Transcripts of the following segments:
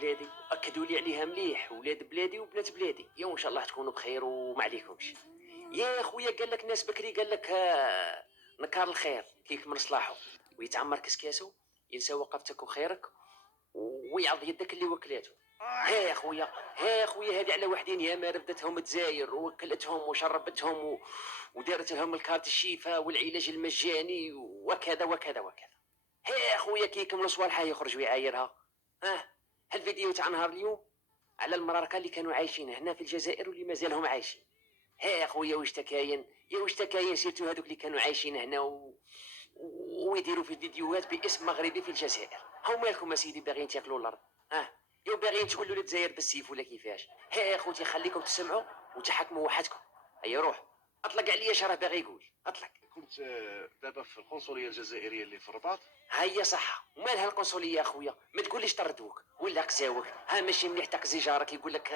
بلادي، اكدوا لي عليها مليح، ولاد بلادي وبنات بلادي، يا ان شاء الله تكونوا بخير وما عليكمش. يا خويا قال لك ناس بكري، قال لك نكار الخير كيكمل صلاحه ويتعمر كسكاسو، ينسى وقفتك وخيرك ويعض يدك اللي وكلاته. ها يا خويا، ها يا خويا، هذه على وحدين يا ما ردتهم الجزائر ووكلتهم وشربتهم ودارت لهم الكارت الشيفا والعلاج المجاني وكذا وكذا وكذا. ها يا خويا كي يكملوا صوالحها يخرج ويعايرها. ها الفيديو تاع نهار اليوم على المراركه اللي كانوا عايشين هنا في الجزائر واللي مازالهم عايشين. ها يا خويا واش تكاين، يا واش تكاين، سيرتو هذوك اللي كانوا عايشين هنا ويديروا في الفيديوهات باسم مغربي في الجزائر. هاو مالكم اسيدي باغيين تاكلوا الارض؟ يا باغيين تولوا للجزائر بالسيف ولا كيفاش؟ ها يا خوتي خليكم تسمعوا وتحكموا وحدكم. هيا روح اطلق عليا شراه باغي يقول اطلق. كنت دابا في القنصليه الجزائريه اللي في الرباط. هيا صح، ومالها القنصليه يا خويا؟ ما تقوليش طردوك ولا قزاوك، ها ماشي مليح تقزي جارك يقول لك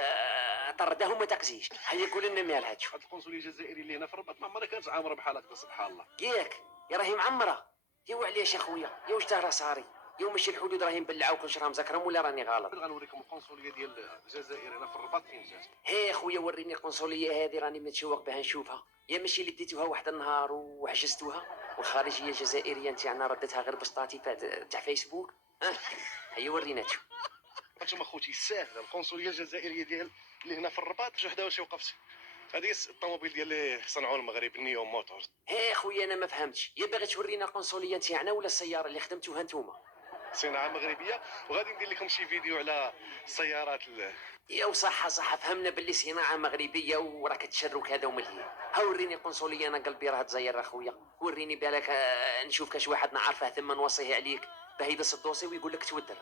طرده وما تقزيش. هيا قول لنا مالها تشوف. هاد القنصليه الجزائريه اللي هنا في الرباط ما عمرها كانت عامره بحال هكذا سبحان الله. ياك يا راهي معمره. يا وعلاش يا خويا، يا واش راه صاري، يا ماشي الحدود راهي مبلعه وكل شرا مزكرهم ولا راني غلط؟ غنوريكم القنصليه ديال الجزائر هنا في الرباط فين جات. هي خويا وريني القنصليه هذه، راني متشوق بها نشوفها. يا ماشي اللي ديتوها واحد النهار وحجزتوها والخارجيه الجزائريه نتاعنا ردتها غير بسطاتي تاع فيسبوك؟ هيا ورينا تشوف. انتم اخوتي ساهله القنصليه الجزائريه ديال اللي هنا في الرباط شو حدا واش وقفت. هذه الطوموبيل ديال اللي صنعوا المغرب نيو موتورز. هي خويا انا ما فهمتش، يا باغي تورينا القنصليه نتاعنا ولا السياره اللي خدمتوها نتوما؟ صناعه مغربيه، وغادي ندير لكم شي فيديو على السيارات يا وصح صح، فهمنا باللي صناعه مغربيه وراك تشروك هذا ومليان. ها وريني القنصليه، انا قلبي راه تزير اخويا. وريني بالك نشوف كاش واحد نعرفه ثم نوصيه عليك باه يدس الدوسي ويقول لك تودر.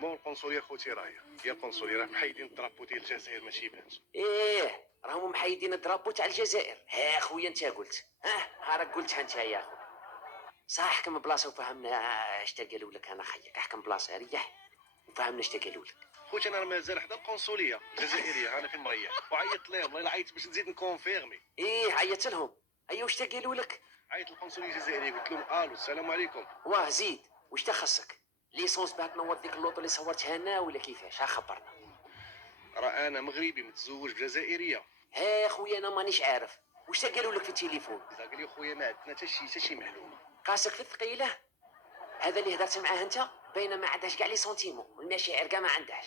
مو القنصليه خوتي راهي هي القنصليه، راه محيدين الدرابو ديال الجزائر ماشي يبانش. ايه راهم محيدين الدرابو تاع الجزائر. ها خويا انت قلت، ها راك قلتها انت يا اخو. صح احكم بلاصه وفهمنا اش قالوا لك. انا خيك احكم بلاصه ريح وفهمنا اش قالوا لك. خوتي انا مازال حدا القنصليه الجزائريه، انا فين مريح وعيطت لهم، والله عيطت باش نزيد نكونفيرمي. ايه عيطت لهم؟ ايوا واش قالوا لك؟ عيطت للقنصليه الجزائريه قلت لهم الو السلام عليكم. واه زيد واش تخصك؟ ليسونس باه تنور ديك اللوطو اللي صورتها انا ولا كيفاش؟ ها خبرنا. راه انا مغربي متزوج بجزائريه. ها خويا انا مانيش عارف واش قالوا لك في التليفون. قال لي خويا ما عندنا حتى شي معلومه. قاسك في الثقيله هذا اللي هدرت معاه انت، باينه ما عندهاش كاع لي سونتيمون والمشاعر كاع ما عندهاش.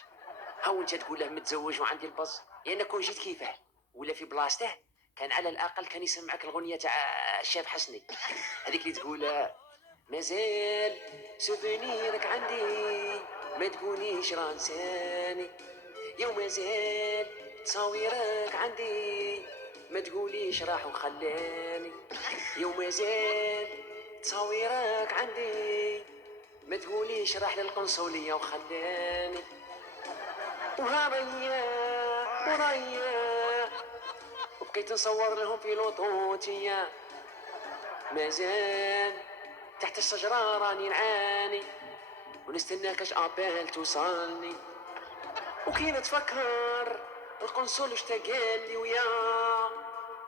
ها وانت تقول له متزوج وعندي البز، يعني كون جيت كيفاه ولا في بلاصته كان على الاقل كان يسمعك الغنيه تاع الشاف حسني، هذيك اللي تقول مازال سوفينيرك عندي ما تقوليش راه نساني، يا مازال تصاويرك عندي ما تقوليش راح وخلاني، يا مازال تصاويرك عندي ما تقوليش راح للقنصليه وخلاني. وهريا وريا وبقيت نصور لهم في لوطوتيا، مازال تحت الشجرة راني نعاني ونستناك اش ابال توصلني. وكي نتفكر القنصل واش قال لي ويا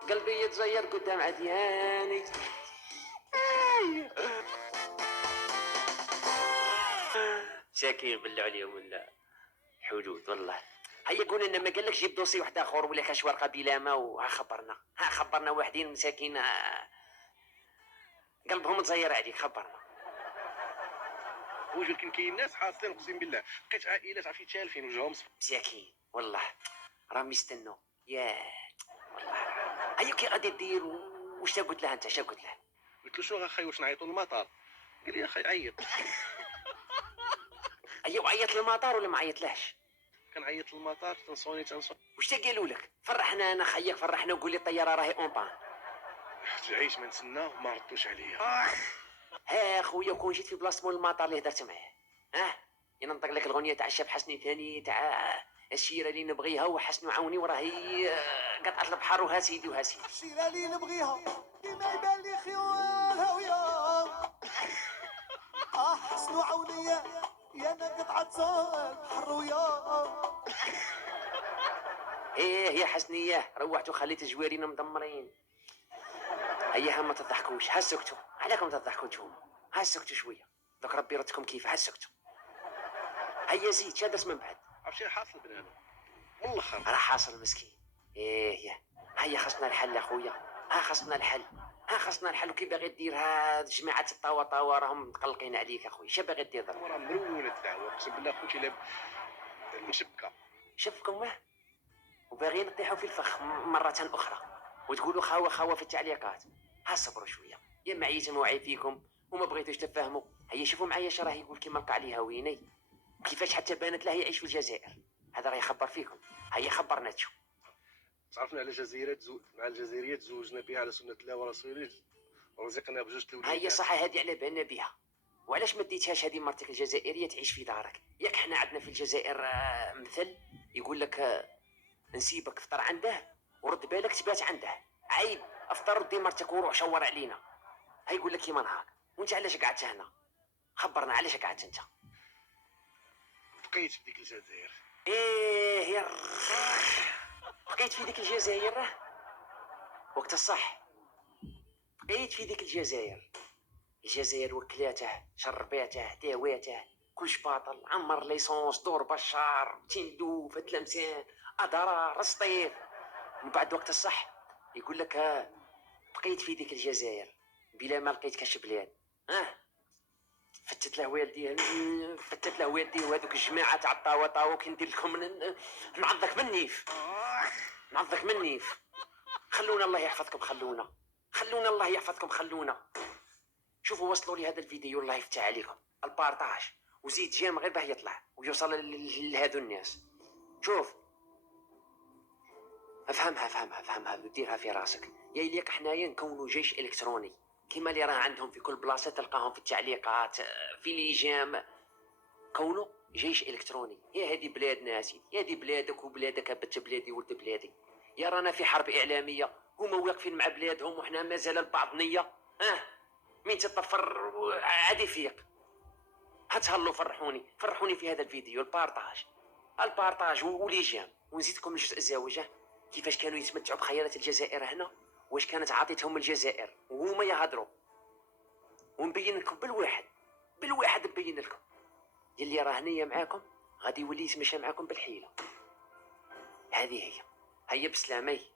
قلبي يتزير قدام عدياني. شاكين بالله عليهم ولا حدود والله. هيا قول لنا ما قال لك جيب دوسي واحد اخر ولا كاش ورقه بلا وها خبرنا، ها خبرنا واحدين مساكين قلبهم تزير عليك خبرنا. ولكن كاين ناس حاصلين اقسم بالله لقيت عائلات عرفتي تالفين وجههم مساكين والله راهم يستنوا يا والله. هيا كي غادي دير واش قلت له انت؟ قلت له شنو اخاي واش نعيطوا للمطار؟ قال لي اخي عيط. هيا عيط للمطار ولا ما عيطلهش؟ كنعيط للمطار تنصوني واش قالوا لك؟ فرحنا انا خيك فرحنا وقول لي الطياره راهي اون بان. تعيش ما نتسناه وما ردوش عليا. ها خويا كون جيت في بلاصه مول المطار اللي هدرت معاه ينطق لك الغنيه تاع الشاب حسني ثاني تاع الشيره اللي نبغيها وحسن عوني وراهي قطعت البحر وها سيدي وها سيدي. الشيره اللي نبغيها كيما يبان لي خيوالها ويا حسن عوني يا انا قطعه البحر ويا. ايه يا حسنيه روحت وخليت الجوارين مدمرين. هيا ما تضحكوش، ها سكتوا عليكم تضحكوا نتوما، ها سكتوا شويه دوك ربي ردكم كيف عاد سكتوا. هيا زيد شادت من بعد. عرفت شنو حاصل بنادم من الاخر؟ راه حاصل مسكين. ايه هيا خاصنا الحل اخويا، خاصنا الحل، خاصنا الحل. وكي باغي دير هاد جماعه الطوا راهم متقلقين عليك اخويا. اش باغي دير ضرك؟ راه مرونه الدعوه اقسم بالله خوتي لا مشبكه. شوفكم وباغيين نطيحوا في الفخ مرة أخرى وتقولوا خاوة في التعليقات. صبروا شوية، يا معيت موعي فيكم وما بغيتوش تفهموا. هيا شوفوا معايا شراه يقول كيما لقى عليها ويني، كيفاش حتى بانت له يعيش في الجزائر. هذا راه يخبر فيكم. هيا خبرنا تشو. تعرفنا على جزيرة مع الجزائرية تزوجنا بها على سنة الله ورسوله ورزقنا بجوج الأولاد. هيا صح، هذه على بالنا بها. وعلاش ما ديتهاش هذه مرتك الجزائرية تعيش في دارك؟ ياك حنا عندنا في الجزائر مثل يقول لك نسيبك فطر عنده ورد بالك تبات عنده. عيب افطر ودي مرتك وروح شور علينا. هاي يقول لك كيما نهار. وانت علاش قعدت هنا؟ خبرنا علاش قعدت انت. بقيت في ديك الجزائر. ايه يا بقيت في ديك الجزائر وقت الصح. بقيت في ديك الجزائر. الجزائر وكلاته شرباته داواته كلش باطل. عمر ليسونس دور بشار تندوف تلمسان اضرار سطيف. من بعد وقت الصح يقول لك بقيت في ديك الجزائر بلا ما لقيت كاش بلاد. فتت له والدي وهذوك الجماعه تاع الطاوه كي ندير لكم نعضك من نيف. خلونا الله يحفظكم. خلونا الله يحفظكم. شوفوا وصلوا لي هذا الفيديو الله يفتح عليكم البارطاج وزيد جيم غير باه يطلع ويوصل لهذو الناس. شوف افهمها وديرها في راسك. يا إليك حنايا نكونوا جيش الكتروني كيما اللي راه عندهم في كل بلاصه تلقاهم في التعليقات في ليجام. كونوا جيش الكتروني. يا هذه بلادنا سيدي، هذه بلادك وبلادك بت بلادي ولد بلادي. يا رانا في حرب اعلاميه هما واقفين مع بلادهم وحنا مازال البعض نيه. مين تطفر عادي يفيق. هتهلوا فرحوني في هذا الفيديو. البارطاج وليجام. ونزيدكم الجزء الزاوجه كيفاش كانوا يتمتعوا بخيرات الجزائر هنا واش كانت عاطيتهم الجزائر وهما يهضروا. ونبين لكم بالواحد نبين لكم يلي راه هنيه معاكم غادي يولي يتمشى معاكم بالحيله. هذه هي بسلامي.